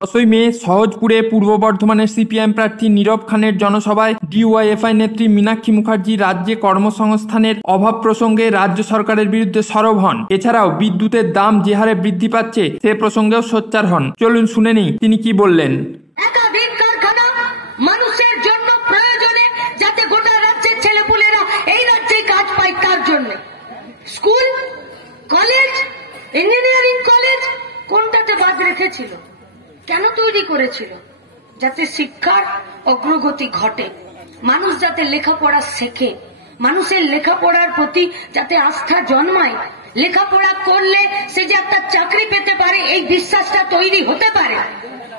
10ই মে সহজপুরে পূর্ব বর্ধমানের সিপিআইএম প্রার্থী নীরব খানের জনসভায় ডিওয়াইএফআই নেত্রী মীনাক্ষী মুখার্জি রাজ্যে কর্মসংস্থানের অভাব প্রসঙ্গে রাজ্য সরকারের বিরুদ্ধে সরব হন। এছাড়াও বিদ্যুতের দাম যে হারে বৃদ্ধি পাচ্ছে সে প্রসঙ্গেও সোচ্চার হন। চলুন শুনে নিই তিনি কি বললেন। একাধিক কারখানা মানুষের জন্য প্রয়োজনে যাতে গোটা রাজ্যের ছেলেপুলেরা এই রাজ্যে কাজ পায় তার জন্য স্কুল কলেজ ইঞ্জিনিয়ারিং কলেজ কোনটাতে বাদ রেখেছিল, কেন তৈরি করেছিল? যাতে শিক্ষার অগ্রগতি ঘটে, মানুষ যাতে লেখাপড়া শেখে, মানুষের লেখাপড়ার প্রতি যাতে আস্থা জন্মায়, লেখাপড়া করলে সে যে একটা চাকরি পেতে পারে এই বিশ্বাসটা তৈরি হতে পারে।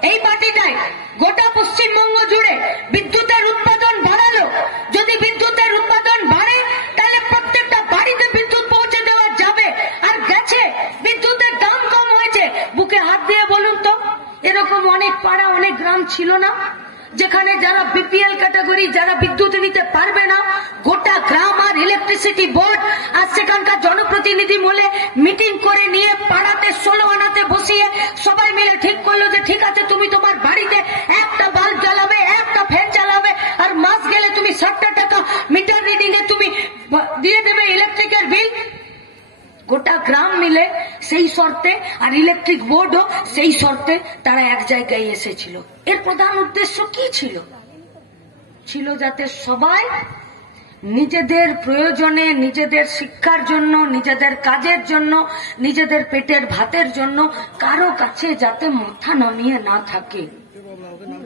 এই পার্টিটাই গোটা পশ্চিমবঙ্গ জুড়ে বিদ্যুতের উৎপাদন বাড়ালো। যদি বিদ্যুতের উৎপাদন বাড়ে তাহলে প্রত্যেকটা বাড়িতে বিদ্যুৎ পৌঁছে দেওয়া যাবে। আর গেছে বিদ্যুতের দাম কম হয়েছে, বুকে হাত দিয়ে বলুন তো এরকম অনেক পাড়া অনেক গ্রাম ছিল না যেখানে যারা বিপিএল ক্যাটাগরি যারা বিদ্যুৎ নিতে পারবে না, গোটা গ্রাম আর ইলেকট্রিসিটি বোর্ড আর সেখানকার জনপ্রতিনিধি মিলে মিটিং করে নিয়ে পাড়াতে 16 আনাতে বসিয়ে সবাই মিলে ঠিক করলো যে ঠিক আছে তুমি তোমার বাড়িতে একটা বাল্ব জ্বালাবে, একটা ফ্যান চালাবে, আর মাস গেলে তুমি 60 টাকা মিটার রিডিং এ তুমি দিয়ে দেবে ইলেকট্রিকের বিল। গোটা গ্রাম মিলে সেই শর্তে আর ইলেকট্রিক বোর্ডও সেই শর্তে তারা এক জায়গায় এসেছিল। এর প্রধান উদ্দেশ্য কি ছিল? ছিল যাতে সবাই নিজেদের প্রয়োজনে, নিজেদের শিক্ষার জন্য, নিজেদের কাজের জন্য, নিজেদের পেটের ভাতের জন্য কারো কাছে যাতে মাথা নামিয়ে না থাকে।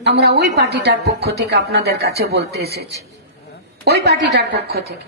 আমরা ওই পার্টিটার পক্ষ থেকে আপনাদের কাছে বলতে এসেছি, ওই পার্টিটার পক্ষ থেকে।